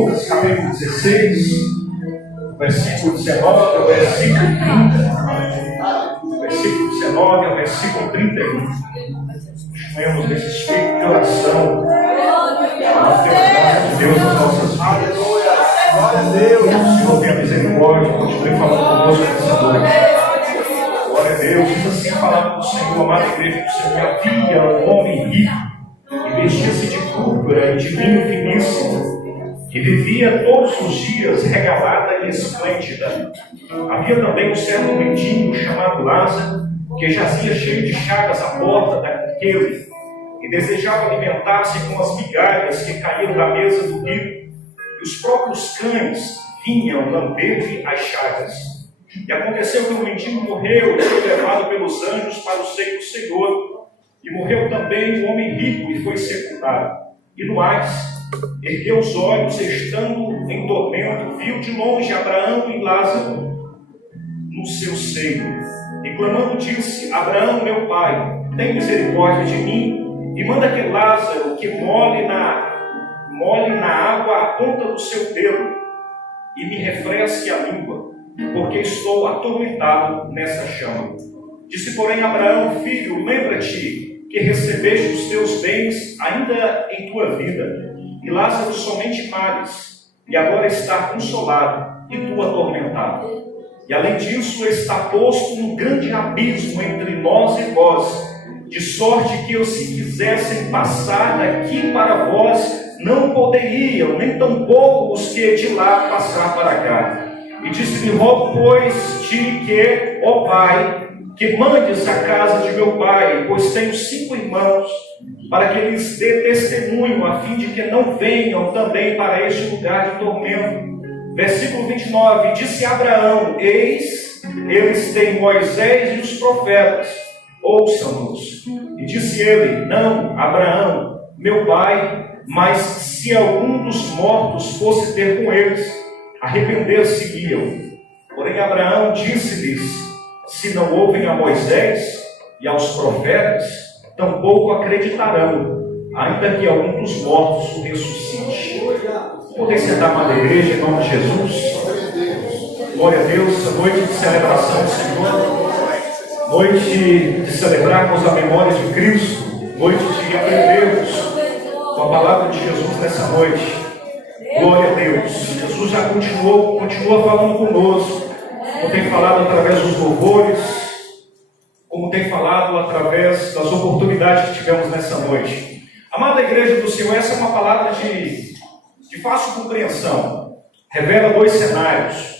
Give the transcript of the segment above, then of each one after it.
Lucas, capítulo 16, versículo 19 ao versículo 30. Versículo 19 ao versículo 31. Continuemos nesse espírito de oração. A Deus nas nossas vidas. Glória a Deus. O Senhor tenha misericórdia. Continue falando conosco nessa noite. Glória a Deus. Diz assim a palavra do Senhor, amada igreja do Senhor. Havia um homem rico e vestia-se de púrpura e de vinho finíssimo, e vivia todos os dias regalada e esplêndida. Havia também um certo mendigo chamado Lázaro, que jazia cheio de chagas à porta daquele, e desejava alimentar-se com as migalhas que caíam da mesa do rico, e os próprios cães vinham lamber-lhe as chagas. E aconteceu que o mendigo morreu e foi levado pelos anjos para o seio do Senhor, e morreu também o homem rico e foi sepultado. E no Hades, ergueu os olhos, estando em tormento, viu de longe Abraão e Lázaro no seu seio. E clamando disse: Abraão, meu pai, tem misericórdia de mim, e manda que Lázaro, que molhe na água a ponta do seu dedo, e me refresque a língua, porque estou atormentado nessa chama. Disse, porém, Abraão: filho, lembra-te que recebeste os teus bens ainda em tua vida, e Lázaro somente males, e agora está consolado, e tu atormentado. E além disso, está posto um grande abismo entre nós e vós, de sorte que, se quisessem passar daqui para vós, não poderiam, nem tampouco os que de lá passar para cá. E disse-lhe: rogo, pois, te que, ó Pai, que mandes a casa de meu pai, pois tenho 5 irmãos, para que eles dê testemunho, a fim de que não venham também para este lugar de tormento. Versículo 29, disse Abraão: eis, eles têm Moisés e os profetas, ouçam-nos. E disse ele: não, Abraão, meu pai, mas se algum dos mortos fosse ter com eles, arrepender-se-iam. Porém Abraão disse-lhes: se não ouvem a Moisés e aos profetas, tampouco acreditarão, ainda que algum dos mortos o ressuscite. Podem sentar, amada igreja, em nome de Jesus. Glória a Deus, essa noite de celebração do Senhor, noite de celebrarmos a memória de Cristo, noite de aprendermos com a palavra de Jesus nessa noite. Glória a Deus. Jesus já continua falando conosco, como tem falado através dos louvores, como tem falado através das oportunidades que tivemos nessa noite. Amada igreja do Senhor, essa é uma palavra de fácil compreensão. Revela 2 cenários.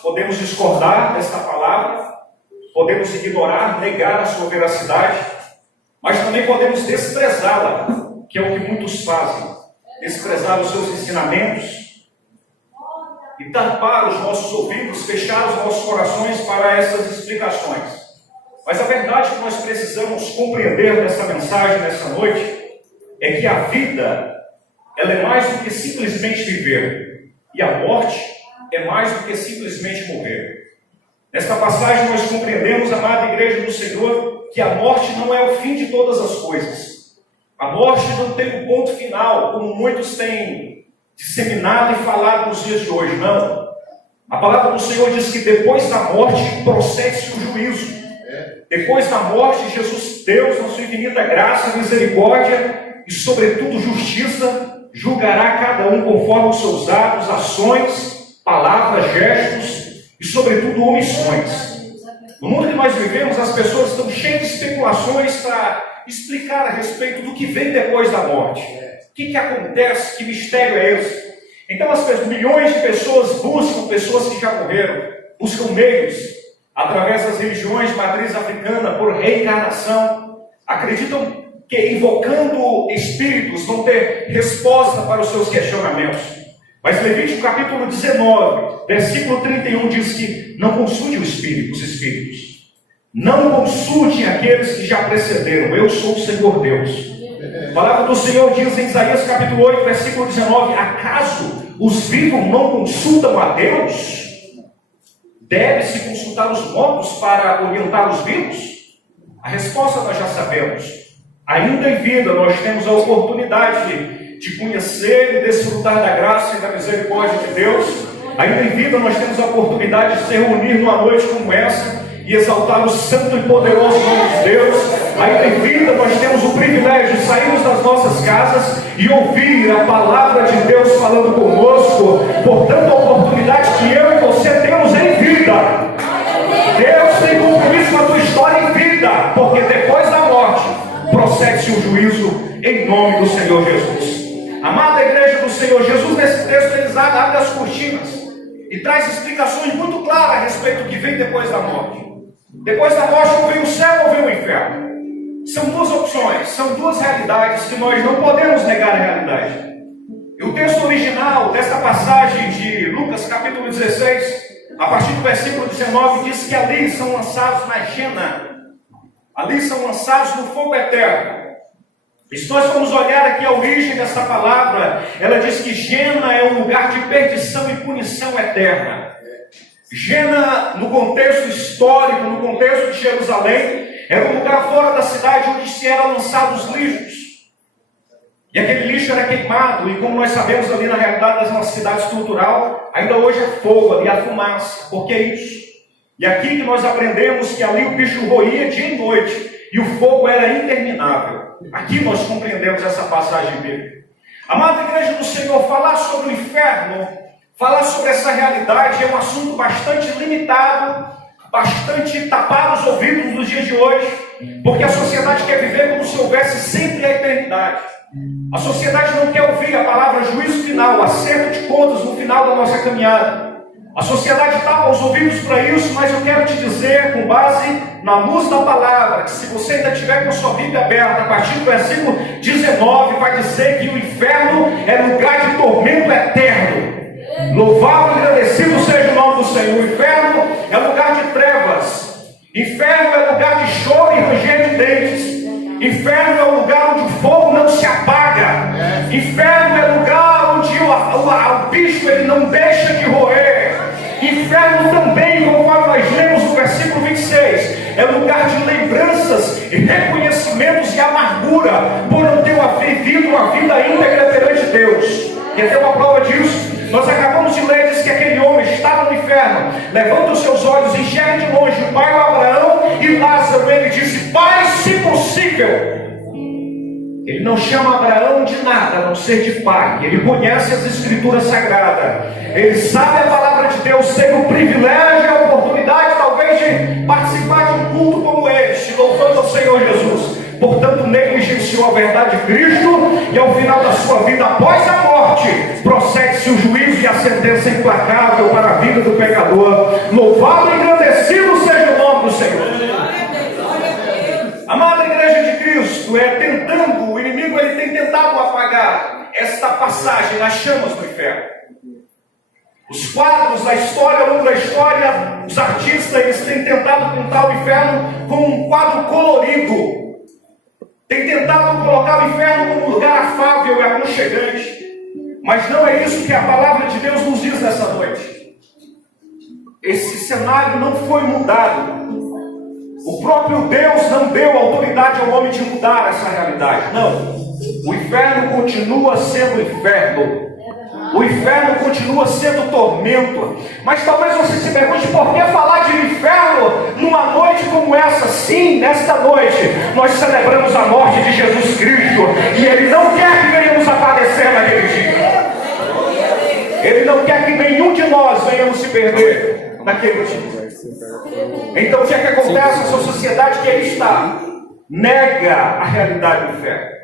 Podemos discordar desta palavra, podemos ignorar, negar a sua veracidade, mas também podemos desprezá-la, que é o que muitos fazem. Desprezar os seus ensinamentos e tampar os nossos ouvidos, fechar os nossos corações para essas explicações. Mas a verdade que nós precisamos compreender nessa mensagem, nessa noite, é que a vida, ela é mais do que simplesmente viver, e a morte é mais do que simplesmente morrer. Nesta passagem nós compreendemos, amada igreja do Senhor, que a morte não é o fim de todas as coisas. A morte não tem um ponto final, como muitos têm disseminado e falado nos dias de hoje, não. A palavra do Senhor diz que depois da morte procede-se o juízo. Depois da morte, Jesus, Deus, na sua infinita graça, misericórdia e sobretudo justiça, julgará cada um conforme os seus atos, ações, palavras, gestos e sobretudo omissões. No mundo que nós vivemos, as pessoas estão cheias de especulações para explicar a respeito do que vem depois da morte. O que acontece? Que mistério é esse? Então milhões de pessoas buscam pessoas que já morreram, buscam meios, através das religiões de matriz africana, por reencarnação. Acreditam que invocando espíritos vão ter resposta para os seus questionamentos. Mas Levítico capítulo 19, versículo 31 diz que não consulte os espíritos. Não consultem aqueles que já precederam. Eu sou o Senhor Deus. A palavra do Senhor diz em Isaías capítulo 8, versículo 19: acaso os vivos não consultam a Deus? Deve-se consultar os mortos para orientar os vivos? A resposta nós já sabemos. Ainda em vida nós temos a oportunidade de conhecer e desfrutar da graça e da misericórdia de Deus. Ainda em vida nós temos a oportunidade de se reunir numa noite como essa e exaltar o santo e poderoso nome de Deus. Ainda em vida nós temos o privilégio de sairmos das nossas casas e ouvir a palavra de Deus falando conosco. Portanto, a oportunidade que eu e você temos em vida. Deus tem compromisso com a tua história em vida, porque depois da morte procede-se o juízo em nome do Senhor Jesus. Amada igreja do Senhor Jesus, nesse texto eles abrem as cortinas e traz explicações muito claras a respeito do que vem depois da morte. Depois da morte ou vem o céu ou vem o inferno. São duas opções, são duas realidades que nós não podemos negar a realidade. E o texto original desta passagem de Lucas capítulo 16, a partir do versículo 19, diz que ali são lançados na Gena. Ali são lançados no fogo eterno. E se nós formos olhar aqui a origem dessa palavra, ela diz que Gena é um lugar de perdição e punição eterna. Gena, no contexto histórico, no contexto de Jerusalém, era um lugar fora da cidade onde se eram lançados lixos. E aquele lixo era queimado, e como nós sabemos ali na realidade das nossas cidades cultural, ainda hoje é fogo ali, a fumaça. Por que isso? E aqui que nós aprendemos que ali o bicho roía dia e noite, e o fogo era interminável. Aqui nós compreendemos essa passagem bíblica. Amada igreja do Senhor, falar sobre o inferno, falar sobre essa realidade é um assunto bastante limitado, bastante tapado os ouvidos nos dias de hoje, porque a sociedade quer viver como se houvesse sempre a eternidade. A sociedade não quer ouvir a palavra juízo final, acerto de contas no final da nossa caminhada. A sociedade tapa os ouvidos para isso, mas eu quero te dizer, com base na luz da palavra, que se você ainda tiver com a sua Bíblia aberta, a partir do versículo 19, vai dizer que o inferno é lugar de tormento eterno. Louvado e agradecido seja o nome do Senhor. O inferno é lugar de trevas. Inferno é lugar de choro e ranger de dentes. Inferno é um lugar onde o fogo não se apaga. Inferno é lugar onde o bicho ele não deixa de roer. Inferno também, conforme nós lemos no versículo 26, é lugar de lembranças e reconhecimentos e amargura por não ter vivido uma vida íntegra perante Deus. Quer ter uma prova disso? Nós acabamos de ler, diz que aquele homem estava no inferno, levanta os seus olhos, enxerga de longe o pai Abraão e Lázaro. Ele disse: Pai, se possível. Ele não chama Abraão de nada, a não ser de pai. Ele conhece as escrituras sagradas. Ele sabe a palavra de Deus, teve o privilégio e a oportunidade, talvez, de participar de um culto como este, louvando ao Senhor Jesus. Portanto, negligenciou a verdade de Cristo, e ao final da sua vida, após a morte, procede-se o juízo e a sentença implacável para a vida do pecador. Louvado e agradecido seja o nome do Senhor. Amada igreja de Cristo, o inimigo ele tem tentado apagar esta passagem nas chamas do inferno. Os quadros da história, ao longo da história, os artistas eles têm tentado pintar o inferno como um quadro colorido. Tem tentado colocar o inferno como um lugar afável e aconchegante. Mas não é isso que a palavra de Deus nos diz nessa noite. Esse cenário não foi mudado. O próprio Deus não deu autoridade ao homem de mudar essa realidade. Não. O inferno continua sendo inferno. O inferno continua sendo tormento. Mas talvez você se pergunte por que falar de inferno numa noite como essa. Sim, nesta noite nós celebramos a morte de Jesus Cristo, e Ele não quer que venhamos a padecer naquele dia. Ele não quer que nenhum de nós venhamos se perder naquele dia. Então o que é que acontece? Essa sociedade que aí está nega a realidade do inferno.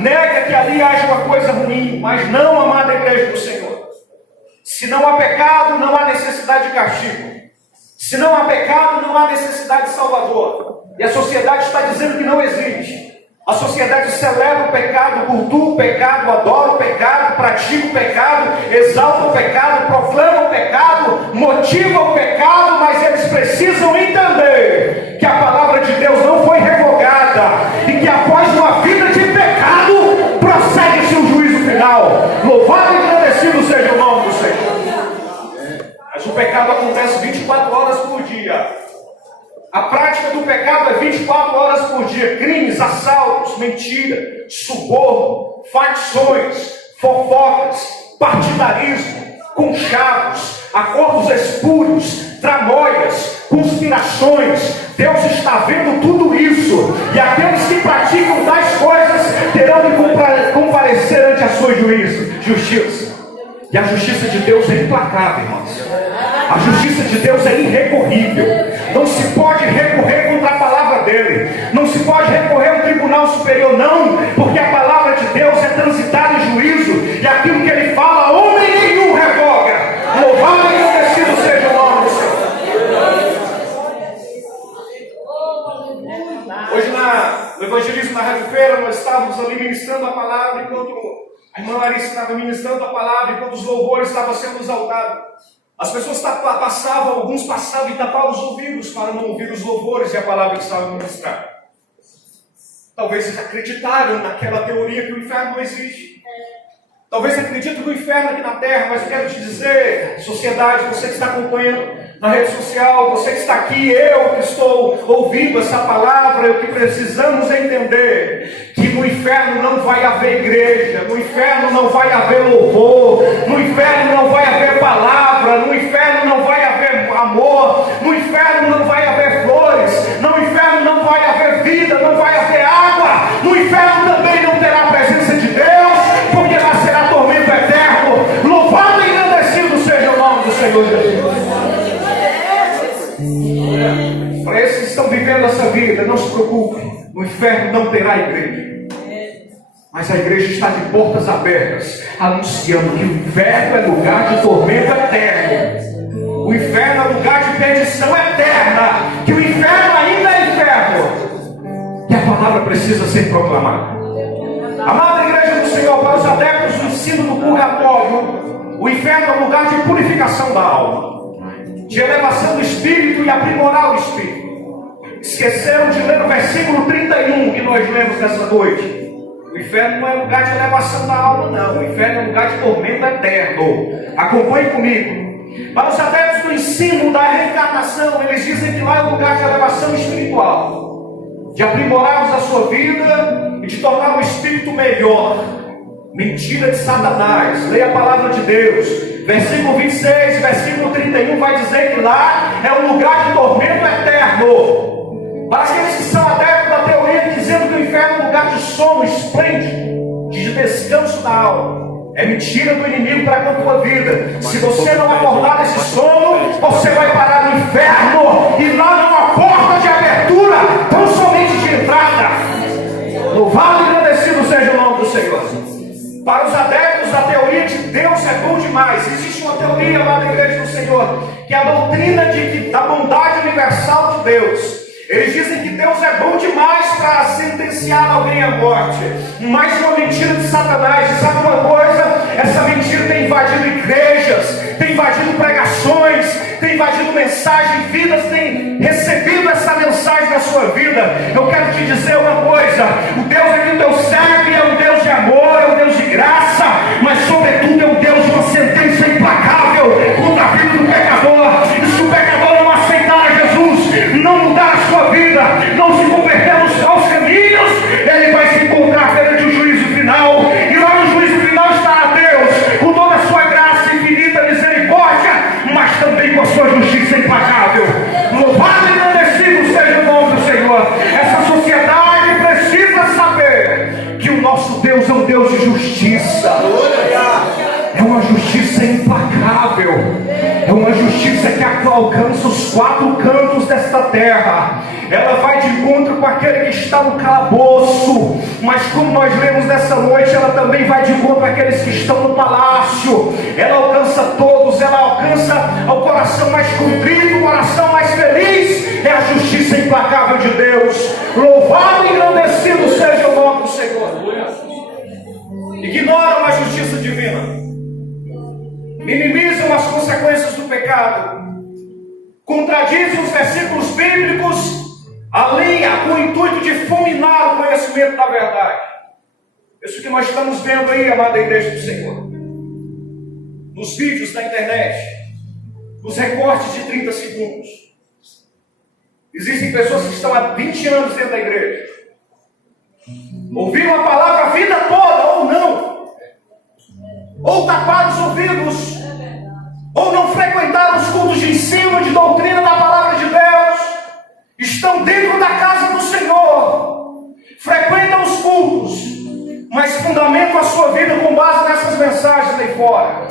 Nega que ali haja uma coisa ruim, mas não, amada igreja do Senhor. Se não há pecado, não há necessidade de castigo. Se não há pecado, não há necessidade de salvador. E a sociedade está dizendo que não existe. A sociedade celebra o pecado, cultua o pecado, adora o pecado, pratica o pecado, exalta o pecado, proclama o pecado, motiva o pecado, mas eles precisam entender que a palavra de Deus não foi revogada e que após uma vida de pecado, procede-se o juízo final. Louvado e agradecido seja o nome do Senhor. Mas o pecado acontece 24 horas por dia. A prática do pecado é 24 horas por dia. Crimes, assaltos, mentira, suborno, facções, fofocas, partidarismo, conchavos, acordos espúrios, tramóias, conspirações. Deus está vendo tudo isso. E aqueles que praticam tais coisas terão de comparecer ante a sua justiça. E a justiça de Deus é implacável, irmãos. A justiça de Deus é irrecorrível. Não se pode recorrer contra a palavra dele. Não se pode recorrer a um tribunal superior, não. Porque a palavra de Deus é transitada em juízo. E aquilo que ele fala, homem nenhum revoga. Louvado e agradecido seja o nome do Senhor. Hoje no evangelismo na Rádio Feira, nós estávamos ali ministrando a palavra, enquanto a irmã Larissa estava ministrando a palavra, enquanto os louvores estavam sendo exaltados. As pessoas passavam, alguns passavam e tapavam os ouvidos para não ouvir os louvores e a palavra que estava ministrando. Talvez eles acreditaram naquela teoria que o inferno não existe. Talvez acreditem no inferno aqui na terra, mas eu quero te dizer, sociedade, você que está acompanhando na rede social, você que está aqui, eu que estou ouvindo essa palavra, o que precisamos entender, que no inferno não vai haver igreja, no inferno não vai haver louvor, no inferno não vai haver palavra, no inferno não vai haver amor, no inferno não vai haver flores, no inferno não vai haver vida, não vai haver água, no inferno também não terá a presença de Deus, porque lá será tormento eterno. Louvado e agradecido seja o nome do Senhor Jesus. Para esses que estão vivendo essa vida, não se preocupe, no inferno não terá igreja. Mas a igreja está de portas abertas, anunciando que o inferno é lugar de tormento eterno. O inferno é lugar de perdição eterna. Que o inferno ainda é inferno. E a palavra precisa ser proclamada. Amada igreja do Senhor, para os adeptos do ensino do purgatório, o inferno é um lugar de purificação da alma, de elevação do espírito e aprimorar o espírito. Esqueceram de ler o versículo 31 que nós lemos nessa noite. O inferno não é lugar de elevação da alma, não. O inferno é lugar de tormento eterno. Acompanhe comigo. Para os adeptos do ensino da reencarnação, eles dizem que lá é um lugar de elevação espiritual, de aprimorarmos a sua vida e de tornar o espírito melhor. Mentira de Satanás. Leia a palavra de Deus. Versículo 26, versículo 31 vai dizer que lá é um lugar de tormento eterno. Para aqueles que são adeptos da teoria dizendo que o inferno é um lugar de sono esplêndido, de descanso da alma, é mentira do inimigo para com a tua vida. Se você não acordar desse sono, você vai parar no inferno, e lá não há porta de abertura, tão somente de entrada. Louvado e agradecido seja o nome do Senhor. Para os adeptos da teoria de Deus é bom demais, existe uma teoria lá na igreja do Senhor, que é a doutrina da bondade universal de Deus. Eles dizem que Deus é bom demais para sentenciar alguém à morte. Mais uma mentira de Satanás. E sabe uma coisa? Essa mentira tem invadido igrejas, tem invadido pregações, tem invadido mensagens, vidas têm recebido essa mensagem na sua vida. Eu quero te dizer uma coisa: o Deus a quem Deus serve é um Deus de amor, é um Deus de graça, mas sobretudo é um Deus de uma sentença implacável contra a vida do pecador. E se o pecador não aceitar Jesus, não mudar a sua vida, não se converter aos caminhos, ele vai se encontrar perante o juízo final. E lá no juízo final estará Deus com toda a sua graça, infinita misericórdia, mas também com a sua justiça implacável. Louvado e agradecido seja o nome do Senhor. Essa sociedade precisa saber que o nosso Deus é um Deus de justiça. É uma justiça implacável. É uma justiça que alcança os quatro cantos desta terra. Ela vai de encontro com aquele que está no calabouço, mas como nós lemos nessa noite, ela também vai de encontro com aqueles que estão no palácio. Ela alcança todos, ela alcança o coração mais contrito, o coração mais feliz. É a justiça implacável de Deus. Louvado e engrandecido seja o nome do Senhor. Ignoram a justiça divina, minimizam as consequências do pecado, contradizem os versículos bíblicos, alinha com o intuito de fulminar o conhecimento da verdade. Isso que nós estamos vendo aí, amada igreja do Senhor, nos vídeos da internet, nos recortes de 30 segundos. Existem pessoas que estão há 20 anos dentro da igreja. Ouviram a palavra a vida toda, ou não. Ou taparam os ouvidos, ou não frequentaram os cultos de ensino, de doutrina da palavra de Deus. Estão dentro da casa do Senhor, frequentam os cultos, mas fundamentam a sua vida com base nessas mensagens aí fora.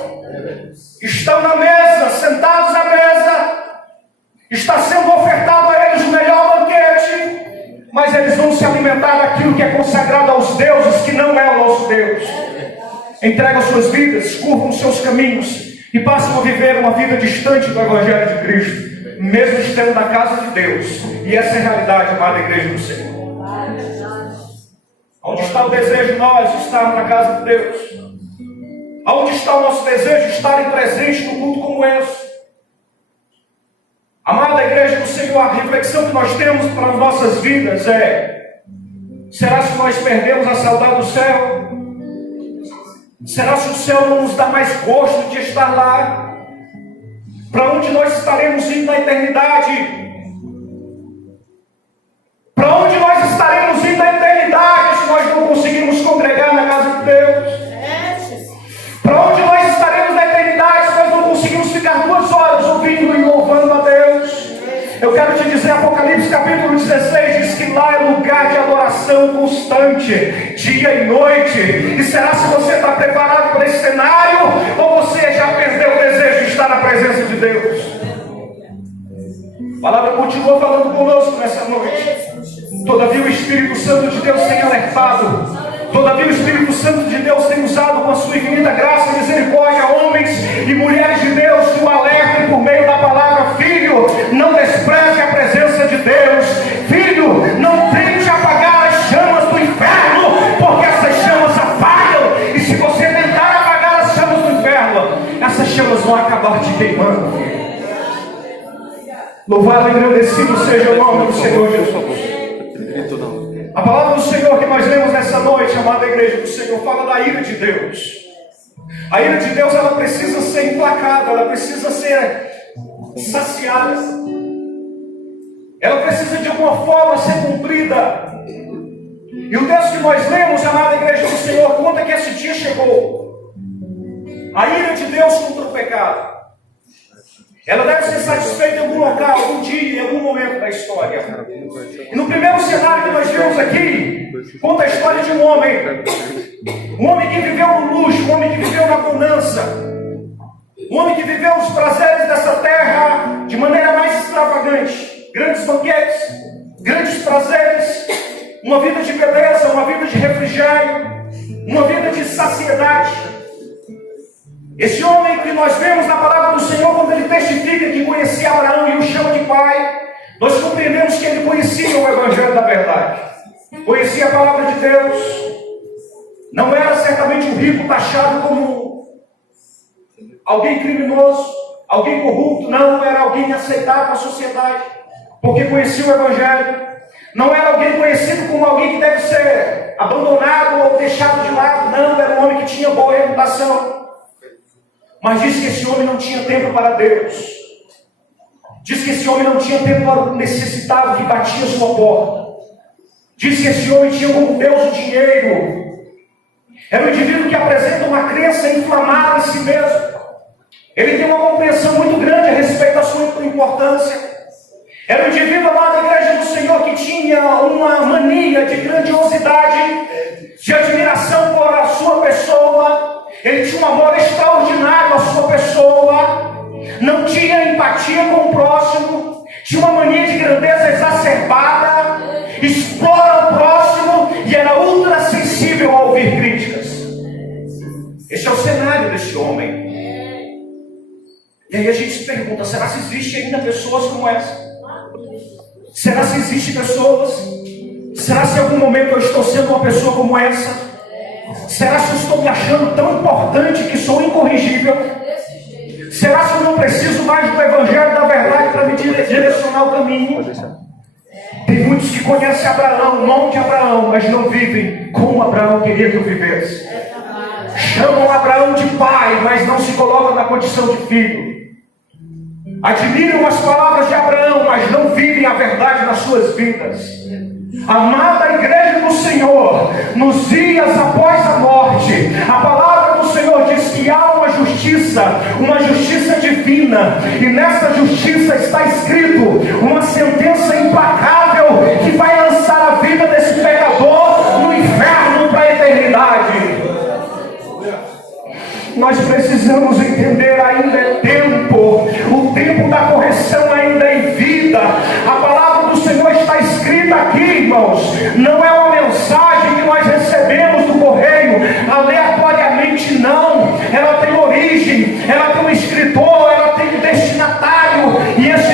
Estão na mesa, sentados à mesa, está sendo ofertado a eles o melhor banquete, mas eles vão se alimentar daquilo que é consagrado aos deuses, que não é o nosso Deus. Entregam suas vidas, curvam seus caminhos e passam a viver uma vida distante do Evangelho de Cristo, mesmo estando na casa de Deus. E essa é a realidade, amada igreja do Senhor. Onde está o desejo de nós estarmos na casa de Deus? Onde está o nosso desejo de estarem presentes num culto como esse? Amada igreja do Senhor, a reflexão que nós temos para as nossas vidas é: será que nós perdemos a saudade do céu? Será que o céu não nos dá mais gosto de estar lá? Para onde nós estaremos indo na eternidade? Para onde nós estaremos indo na eternidade se nós não conseguirmos congregar na casa de Deus? Para onde nós estaremos na eternidade se nós não conseguimos ficar 2 horas ouvindo e louvando a Deus? Eu quero te dizer, Apocalipse capítulo 16 diz que lá é lugar de adoração constante, dia e noite. E será se você está preparado para esse cenário, ou você já perdeu o desejo de estar na presença de Deus? A palavra continua falando conosco nessa noite. Todavia o Espírito Santo de Deus tem alertado, todavia o Espírito Santo de Deus tem usado com a sua infinita graça e misericórdia homens e mulheres de Deus que o alertem por meio da palavra: filho, não despreze a presença de Deus. Filho, não tente apagar as chamas do inferno, porque essas chamas apagam. E se você tentar apagar as chamas do inferno, essas chamas vão acabar te queimando, filho. Louvado e agradecido seja o nome do Senhor Jesus. A palavra do Senhor que nós lemos nessa noite, amada igreja do Senhor, fala da ira de Deus. A ira de Deus, ela precisa ser implacada, ela precisa ser saciada, ela precisa de alguma forma ser cumprida. E o texto que nós lemos, amada igreja do Senhor, conta que esse dia chegou. A ira de Deus contra o pecado, ela deve ser satisfeita em algum local, algum dia, em algum momento da história. E no primeiro cenário que nós vemos aqui, conta a história de um homem que viveu no luxo, um homem que viveu na bonança, um homem que viveu os prazeres dessa terra de maneira mais extravagante. Grandes banquetes, grandes prazeres, uma vida de beleza, uma vida de refrigério, uma vida de saciedade. Esse homem que nós vemos na palavra do Senhor, quando ele testifica que conhecia Abraão e o chama de pai, nós compreendemos que ele conhecia o Evangelho da verdade, conhecia a palavra de Deus. Não era certamente um rico taxado como alguém criminoso, alguém corrupto. Não, era alguém aceitado na sociedade, porque conhecia o Evangelho. Não era alguém conhecido como alguém que deve ser abandonado ou deixado de lado. Não, era um homem que tinha boa reputação. Mas diz que esse homem não tinha tempo para Deus. Diz que esse homem não tinha tempo para o necessitado que batia a sua porta. Diz que esse homem tinha como Deus o dinheiro. É um indivíduo que apresenta uma crença inflamada em si mesmo. Ele tem uma compreensão muito grande a respeito da sua importância. Era um indivíduo, amado igreja do Senhor, que tinha uma mania de grandiosidade, de admiração por a sua pessoa. Ele tinha um amor extraordinário à sua pessoa, não tinha empatia com o próximo, tinha uma mania de grandeza exacerbada, explora o próximo e era ultra sensível a ouvir críticas. Esse é o cenário desse homem. E aí a gente se pergunta: será que existe ainda pessoas como essa? Será que existem pessoas? Será que em algum momento eu estou sendo uma pessoa como essa? Será que eu estou me achando tão importante que sou incorrigível? Será que eu não preciso mais do Evangelho da verdade para me direcionar o caminho? Tem muitos que conhecem Abraão, o nome de Abraão, mas não vivem como Abraão queria que eu vivesse. Chamam Abraão de pai, mas não se colocam na condição de filho. admiram as palavras de Abraão, mas não vivem a verdade nas suas vidas. Amada igreja do Senhor, nos dias após a morte, a palavra do Senhor diz que há uma justiça divina, e nessa justiça está escrito uma sentença implacável que vai lançar a vida desse pecador no inferno para a eternidade. Nós precisamos entender, ainda é tempo, o tempo da correção ainda é em vida. A palavra do Senhor está escrita aqui, irmãos. Não é uma mensagem que nós recebemos do correio aleatoriamente, não. Ela tem origem, ela tem um escritor, ela tem um destinatário, e esse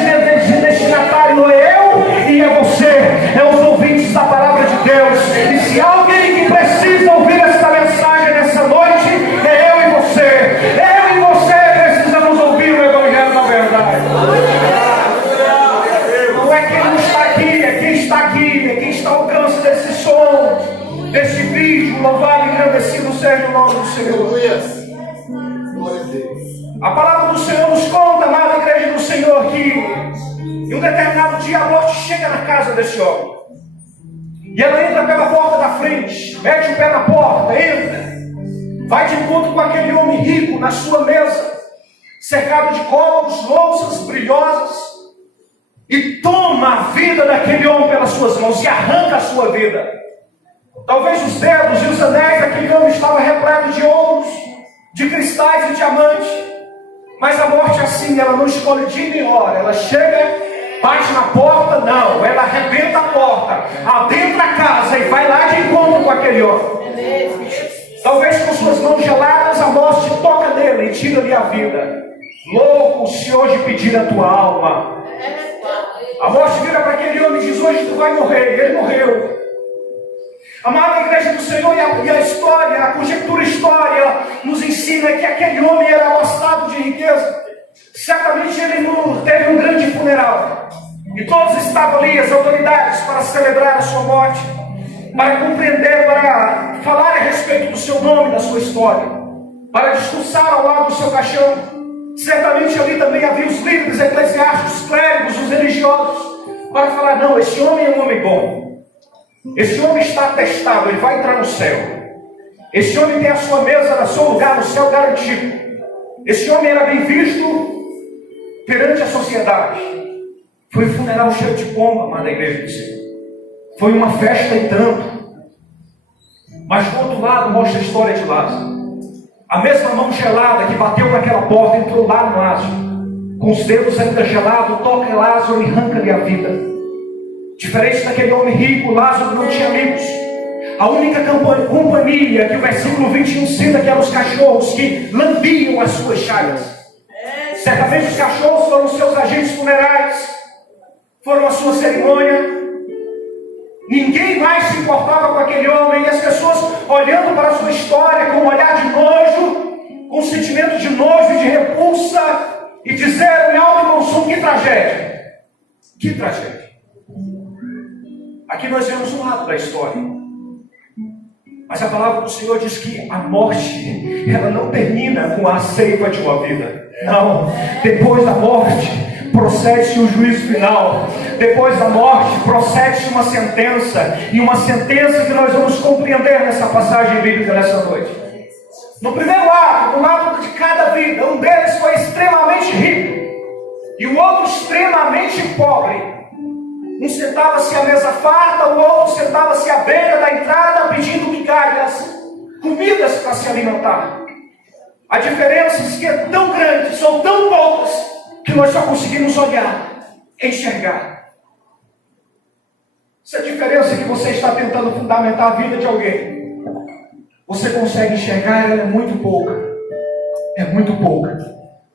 destinatário é eu e é você, é os ouvintes da palavra de Deus. E se há alguém que precisa ouvir essa mensagem nessa noite, é eu e você. Eu e você precisamos ouvir o Evangelho da verdade. Não é quem não está aqui, é quem está aqui, é quem está ao alcance desse som, desse vídeo. Louvado e engrandecido seja o nome do Senhor. A palavra do Senhor nos conta, amada igreja do Senhor, que em um determinado dia a morte chega na casa desse homem. E ela entra pela porta da frente, mete o pé na porta, entra, vai de encontro com aquele homem rico na sua mesa, cercado de copos, louças brilhosas, e toma a vida daquele homem pelas suas mãos e arranca a sua vida. Talvez os dedos e os anéis daquele homem estavam repletos de ouros, de cristais e diamantes, mas a morte assim, ela não escolhe dia nem hora. Ela chega, bate na porta, não, ela arrebenta a porta, adentra a casa e vai lá de encontro com aquele homem. Talvez com suas mãos geladas a morte toca nele e tira-lhe a vida. Louco o Senhor de pedir a tua alma. A morte vira para aquele homem e diz: hoje tu vai morrer. E ele morreu. Amada igreja do Senhor, e a história, a conjectura história nos ensina que aquele homem era abastado de riqueza. Certamente ele teve um grande funeral, e todos estavam ali, as autoridades, para celebrar a sua morte, para compreender, para falar a respeito do seu nome, da sua história, para discursar ao lado do seu caixão. Certamente ali também havia os líderes eclesiásticos, os clérigos, os religiosos, para falar: não, esse homem é um homem bom. Esse homem está atestado, ele vai entrar no céu. Esse homem tem a sua mesa, o seu lugar no céu garantido. Esse homem era bem visto perante a sociedade. Foi um funeral cheio de pompa, amada igreja do Senhor. Foi uma festa e tanto. Mas do outro lado mostra a história de Lázaro. A mesma mão gelada que bateu naquela porta entrou lá no Lázaro. Com os dedos ainda gelados, toca em Lázaro e arranca-lhe a vida. Diferente daquele homem rico, Lázaro não tinha amigos. A única companhia que o versículo 21 cita, que eram os cachorros que lambiam as suas chagas. Certamente os cachorros foram os seus agentes funerais, foram a sua cerimônia. Ninguém mais se importava com aquele homem, e as pessoas olhando para a sua história com um olhar de nojo, com um sentimento de nojo e de repulsa, e dizeram em alto bom som: que tragédia! Que tragédia! Aqui nós vemos um lado da história, mas a palavra do Senhor diz que a morte, ela não termina com a ceifa de uma vida. Não, depois da morte procede-se o juízo final. Depois da morte procede-se uma sentença, e uma sentença que nós vamos compreender nessa passagem bíblica nessa noite. No primeiro ato, do lado de cada vida, um deles foi extremamente rico e o outro extremamente pobre. Um sentava-se à mesa farta, o outro sentava-se à beira da entrada pedindo migalhas, comidas para se alimentar. A diferença é que é tão grande, são tão poucas, que nós só conseguimos olhar, enxergar. Essa diferença que você está tentando fundamentar a vida de alguém, você consegue enxergar, ela é muito pouca,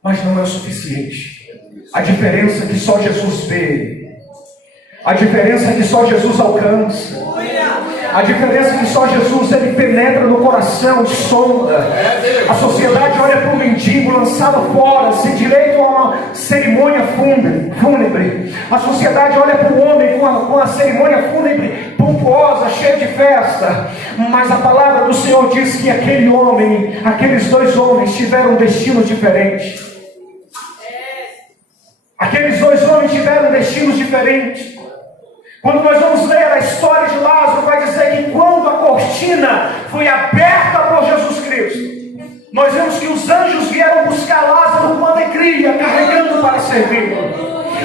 mas não é o suficiente. A diferença é que só Jesus vê. A diferença é que só Jesus alcança. A diferença é que só Jesus, ele penetra no coração, sonda. A sociedade olha para o mendigo lançado fora, sem direito a uma cerimônia fúnebre. A sociedade olha para o homem com a cerimônia fúnebre pomposa, cheia de festa. Mas a palavra do Senhor diz que aquele homem, aqueles dois homens tiveram um destino diferente. Aqueles dois homens tiveram destinos diferentes. Quando nós vamos ler a história de Lázaro, vai dizer que quando a cortina foi aberta por Jesus Cristo, nós vemos que os anjos vieram buscar Lázaro com alegria, carregando para servir.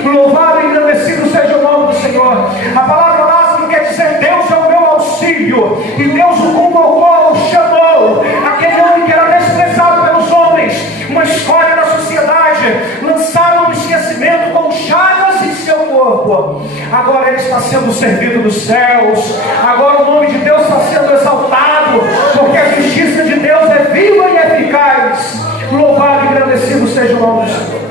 Louvado e engrandecido seja o nome do Senhor. A palavra Lázaro quer dizer: Deus é o meu auxílio. E Deus o convocou, o chamou. Aquele homem que era desprezado pelos homens, uma escória da sociedade, lançaram no esquecimento com chagas em seu corpo. Agora ele está sendo servido dos céus. Agora o nome de Deus está sendo exaltado, porque a justiça de Deus é viva e eficaz. Louvado e engrandecido seja o nome do Senhor.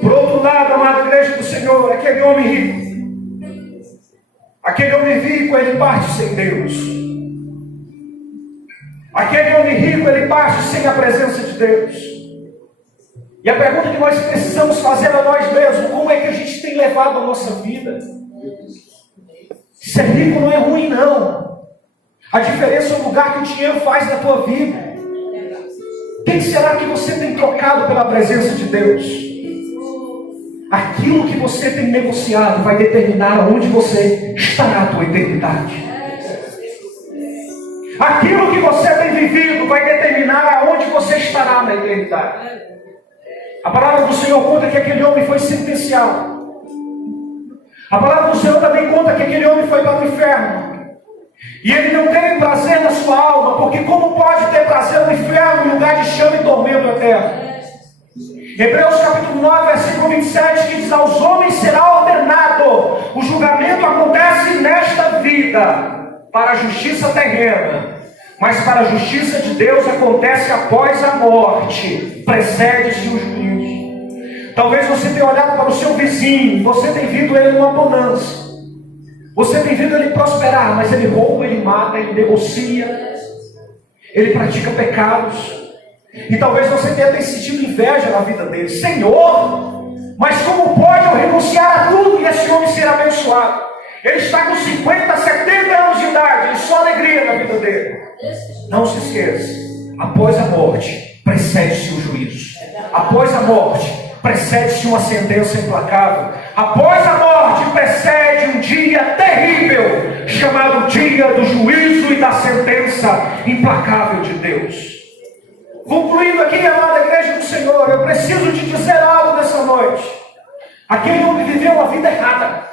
Por outro lado, amada igreja do Senhor, aquele homem rico, aquele homem rico, ele parte sem Deus. Aquele homem rico, ele parte sem a presença de Deus. E a pergunta que nós precisamos fazer a nós mesmos: como é que a gente tem levado a nossa vida? Ser rico não é ruim, não. A diferença é o lugar que o dinheiro faz na tua vida. O que será que você tem trocado pela presença de Deus? Aquilo que você tem negociado vai determinar onde você estará a tua eternidade. Aquilo que você tem vivido vai determinar aonde você estará na eternidade. A palavra do Senhor conta que aquele homem foi sentenciado. A palavra do Senhor também conta que aquele homem foi para o inferno. E ele não teve prazer na sua alma, porque como pode ter prazer no inferno em lugar de chama e tormento eterno? Hebreus capítulo 9, versículo 27, que diz: aos homens será ordenado. O julgamento acontece nesta vida, para a justiça terrena. Mas para a justiça de Deus acontece após a morte. Precede-se o juízo. Talvez você tenha olhado para o seu vizinho, você tem visto ele numa bonança. Você tem visto ele prosperar, mas ele rouba, ele mata, ele negocia, ele pratica pecados. E talvez você tenha sentido inveja na vida dele. Senhor, mas como pode eu renunciar a tudo e esse homem ser abençoado? Ele está com 50, 70 anos de idade, e só alegria na vida dele. Não se esqueça: após a morte precede-se o juízo. Após a morte precede-se uma sentença implacável. Após a morte precede um dia terrível, chamado dia do juízo e da sentença implacável de Deus. Concluindo aqui, amada igreja do Senhor, eu preciso te dizer algo nessa noite. Aquele homem viveu uma vida errada.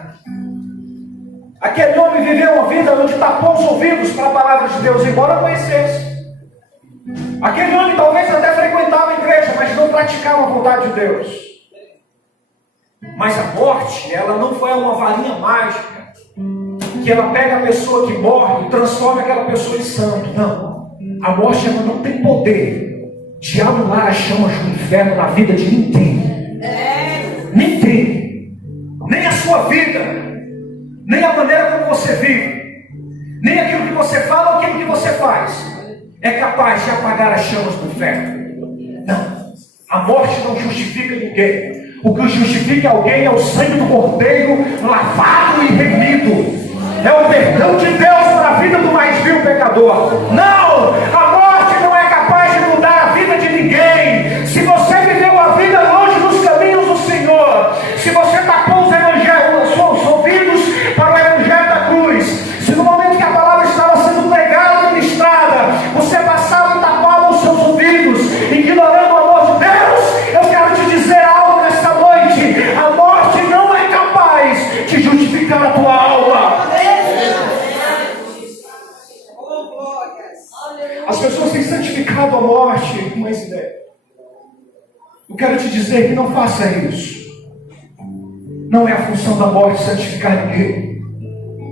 Aquele homem viveu uma vida onde tapou os ouvidos para a palavra de Deus, embora conhecesse. Aquele homem talvez até frequentava a igreja, mas não praticava a vontade de Deus. Mas a morte, ela não foi uma varinha mágica, que ela pega a pessoa que morre e transforma aquela pessoa em santo. Não. A morte, ela não tem poder de anular as chamas do inferno na vida de ninguém. Ninguém. Nem a sua vida, nem a maneira como você vive, nem aquilo que você fala ou aquilo que você faz é capaz de apagar as chamas do inferno. Não. A morte não justifica ninguém. O que justifica alguém é o sangue do Cordeiro lavado e remido. É o perdão de Deus para a vida do mais vil pecador. Não! A morte não é capaz de mudar a vida de ninguém. Se você viveu a vida longe dos caminhos do Senhor, se você tapou os ouvidos para o evangelho da cruz, se no momento que a palavra estava sendo pregada e ministrada, você passava e tapava os seus ouvidos, ignorando o amor de Deus, eu quero te dizer algo nesta noite: a morte não é capaz de justificar a tua alma. As pessoas têm santificado a morte com mais ideia. Eu quero te dizer que não faça isso. Não é a função da morte santificar ninguém.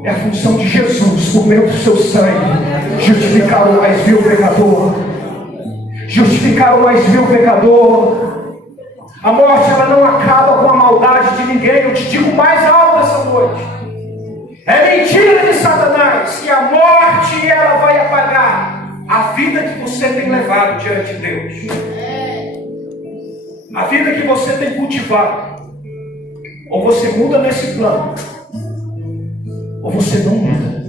É a função de Jesus, por meio do seu sangue, justificar o mais vil pecador. Justificar o mais vil pecador. A morte, ela não acaba com a maldade de ninguém. Eu te digo mais algo essa noite: é mentira de Satanás que a morte, ela vai apagar a vida que você tem levado diante de Deus. A vida que você tem cultivado. Ou você muda nesse plano, ou você não muda.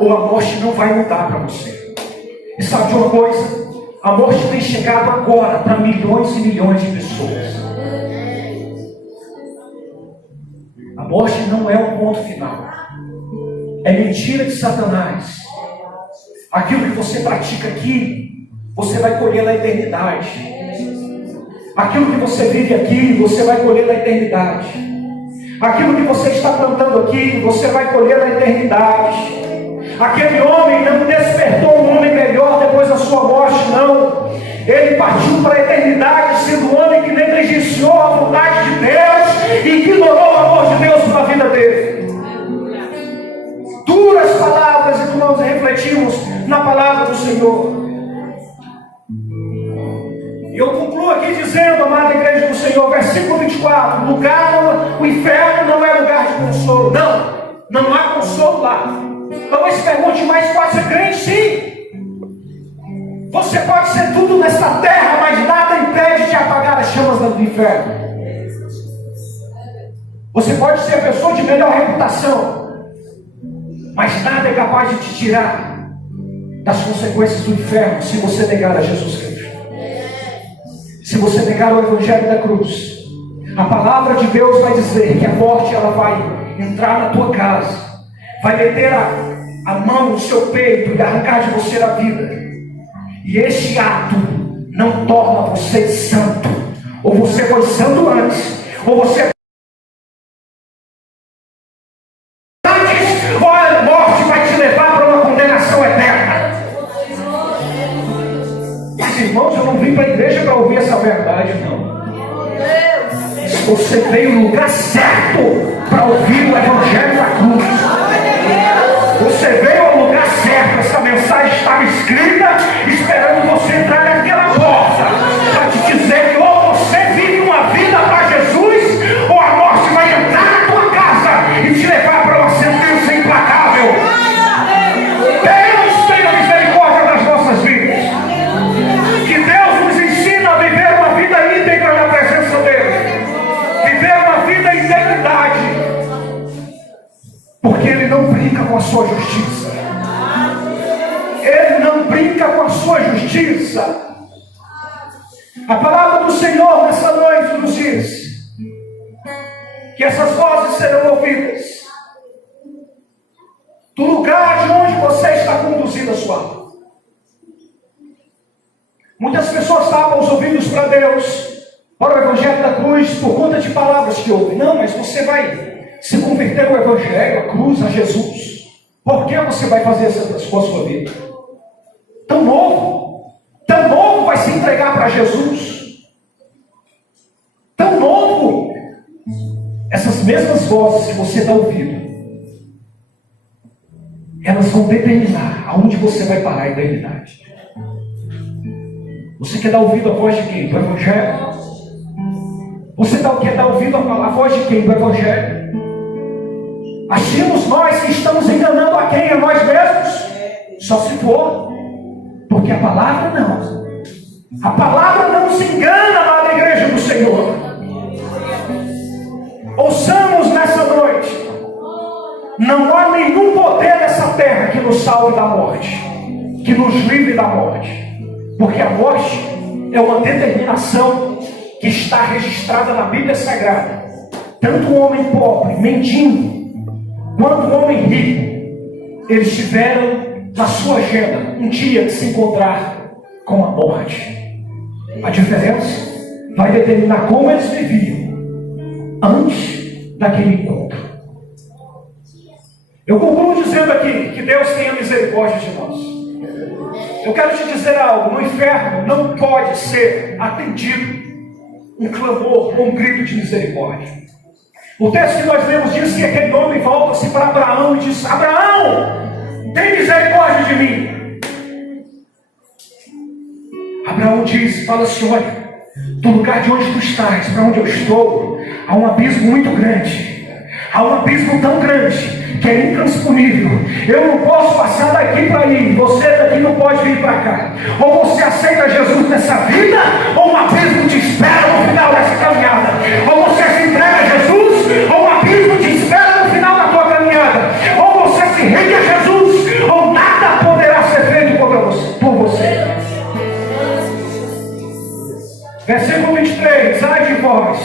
Ou a morte não vai mudar para você. E sabe de uma coisa? A morte tem chegado agora para milhões e milhões de pessoas. A morte não é um ponto final. É mentira de Satanás. Aquilo que você pratica aqui, você vai colher na eternidade. Aquilo que você vive aqui, você vai colher na eternidade. Aquilo que você está plantando aqui, você vai colher na eternidade. Aquele homem não despertou um homem melhor depois da sua morte, não. Ele partiu para a eternidade sendo um homem que negligenciou a vontade de Deus e ignorou o amor de Deus para a vida dele. Duras palavras, e nós refletimos na palavra do Senhor. E eu concluo aqui dizendo, amada igreja do Senhor, versículo 24: o inferno não é lugar de consolo. Não há consolo lá. Talvez pergunte, mas pode ser crente? Sim. Você pode ser tudo nesta terra, mas nada impede de apagar as chamas do inferno. Você pode ser a pessoa de melhor reputação, mas nada é capaz de te tirar das consequências do inferno se você negar a Jesus Cristo. Se você negar o Evangelho da cruz, a palavra de Deus vai dizer que a morte ela vai entrar na tua casa, vai meter a mão no seu peito e arrancar de você a vida. E este ato não torna você santo. Ou você foi santo antes, ou você antes, ou a morte vai te levar para uma condenação eterna. Mas irmãos, eu não vim para a igreja para ouvir essa verdade, não. Você veio no lugar certo para ouvir o Evangelho da cruz. Você veio ao lugar certo. Essa mensagem estava escrita esperando você entrar naquela porta para te dizer que ou você vive uma vida para Jesus, ou a morte vai entrar na tua casa e te levar para uma sentença implacável. Deus tenha misericórdia das nossas vidas. Que Deus nos ensina a viver uma vida íntegra na presença dele, viver uma vida em integridade, porque Ele não brinca com a sua justiça. Ele não brinca com a sua justiça. A palavra do Senhor nessa noite nos diz que essas vozes serão ouvidas do lugar de onde você está conduzindo a sua alma. Muitas pessoas tapam os ouvidos para Deus, para o Evangelho da cruz, por conta de palavras que ouvem. Não, mas você vai se converter ao Evangelho, à cruz, a Jesus. Por que você vai fazer essas coisas com a sua vida? Tão novo vai se entregar para Jesus. Tão novo. Essas mesmas vozes que você está ouvindo, elas vão determinar aonde você vai parar a eternidade. Você quer dar ouvido à voz de quem? Do Evangelho? Você quer dar ouvido à voz de quem? Do Evangelho? Achamos nós que estamos enganando a quem? A nós mesmos? Só se for. Porque a palavra não. A palavra não se engana, amada igreja do Senhor. Ouçamos nessa noite. Não há nenhum poder nessa terra que nos salve da morte, que nos livre da morte. Porque a morte é uma determinação que está registrada na Bíblia Sagrada. Tanto o homem pobre, mendigo, quanto o homem rico, eles tiveram na sua agenda um dia de se encontrar com a morte. A diferença vai determinar como eles viviam antes daquele encontro. Eu concluo dizendo aqui que Deus tenha misericórdia de nós. Eu quero te dizer algo: no inferno não pode ser atendido um clamor ou um grito de misericórdia. O texto que nós lemos diz que aquele homem volta-se para Abraão e diz: Abraão, tem misericórdia de mim. Abraão diz, fala assim: olha, do lugar de onde tu estás para onde eu estou, há um abismo muito grande. Há um abismo tão grande que é intransponível. Eu não posso passar daqui para aí. Você daqui não pode vir para cá. Ou você aceita Jesus nessa vida, ou um abismo te espera no final dessa caminhada. Ou você se entrega a Jesus, ou um abismo te espera no final da tua caminhada. Ou você se rende a Jesus, ou nada poderá ser feito por você. Versículo 23, ai de vós,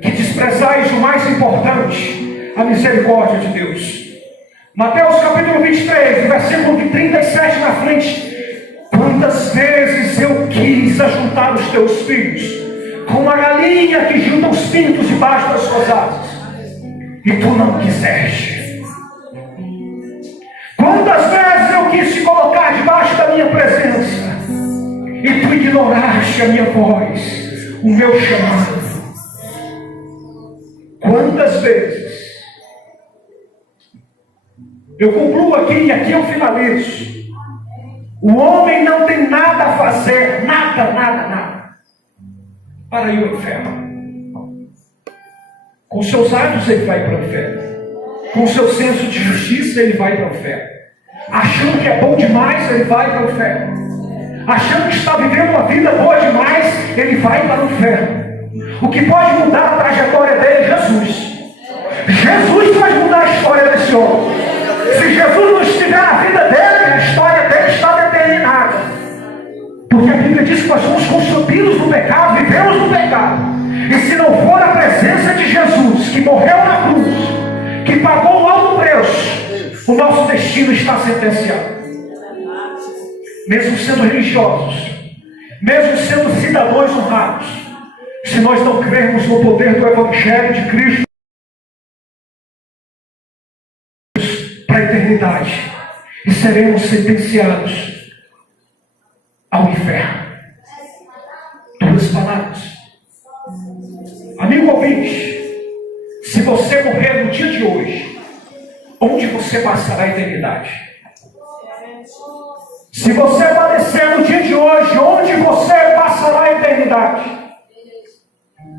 que desprezais o mais importante, a misericórdia de Deus. Mateus capítulo 23, versículo 37 na frente. Quantas vezes eu quis ajuntar os teus filhos, como uma galinha que junta os pintos debaixo das suas asas, e tu não quiseste. Quantas vezes eu quis te colocar debaixo da minha presença, e tu ignoraste a minha voz, o meu chamado. Quantas vezes? Eu concluo aqui, e aqui eu finalizo. O homem não tem nada a fazer, nada, para ir ao inferno. Com seus atos ele vai para o inferno. Com seu senso de justiça ele vai para o inferno. Achando que é bom demais, ele vai para o inferno. Achando que está vivendo uma vida boa demais, ele vai para o inferno. O que pode mudar a trajetória dele é Jesus. Jesus pode mudar a história desse homem. Se Jesus não estiver na vida dele, a história dele está determinada. Porque a Bíblia diz que nós somos consumidos no pecado, vivemos no pecado. E se não for a presença de Jesus, que morreu na cruz, que pagou um alto preço, o nosso destino está sentenciado. Mesmo sendo religiosos, mesmo sendo cidadãos honrados, se nós não crermos no poder do Evangelho de Cristo para a eternidade, e seremos sentenciados ao inferno. Duas palavras. Amigo ouvinte, se você morrer no dia de hoje, onde você passará a eternidade? Se você falecer no dia de hoje, onde você passará a eternidade?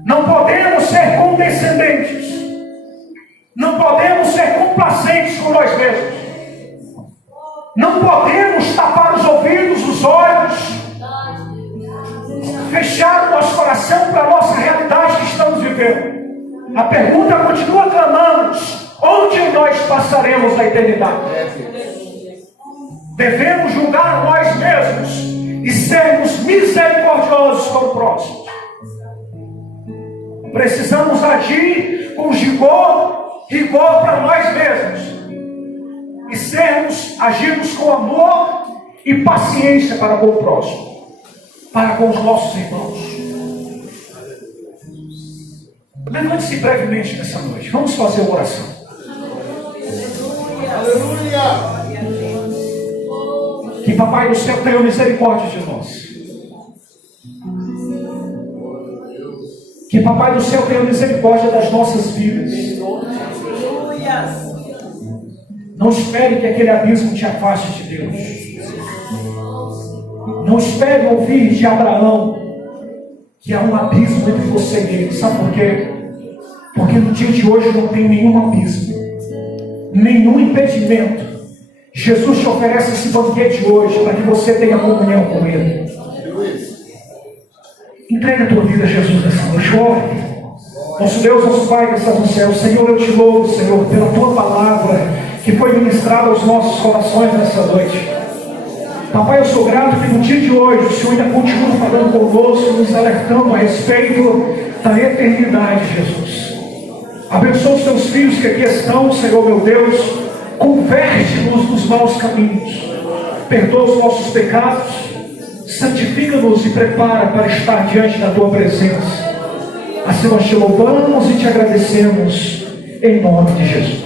Não podemos ser condescendentes. Não podemos ser complacentes com nós mesmos. Não podemos tapar os ouvidos, os olhos, fechar o nosso coração para a nossa realidade que estamos vivendo. A pergunta continua clamando: onde nós passaremos a eternidade? Devemos julgar nós mesmos e sermos misericordiosos com o próximo. Precisamos agir com rigor para nós mesmos. E agirmos com amor e paciência para com o próximo, para com os nossos irmãos. Levante-se brevemente nessa noite. Vamos fazer uma oração. Aleluia! Que Papai do céu tenha misericórdia de nós. Que Papai do céu tenha misericórdia das nossas vidas. Não espere que aquele abismo te afaste de Deus. Não espere ouvir de Abraão que há um abismo entre você e ele. Sabe por quê? Porque no dia de hoje não tem nenhum abismo, nenhum impedimento. Jesus te oferece esse banquete hoje para que você tenha comunhão com ele. Entrega a tua vida a Jesus nessa noite. Ore. Nosso Deus, nosso Pai que estás no céu, Senhor, eu te louvo, Senhor, pela tua palavra que foi ministrada aos nossos corações nessa noite. Papai, eu sou grato que no dia de hoje o Senhor ainda continua falando conosco, nos alertando a respeito da eternidade, Jesus. Abençoa os teus filhos que aqui estão, Senhor meu Deus. Converte-nos dos maus caminhos. Perdoa os nossos pecados. Santifica-nos e prepara para estar diante da tua presença. Assim nós te louvamos e te agradecemos em nome de Jesus.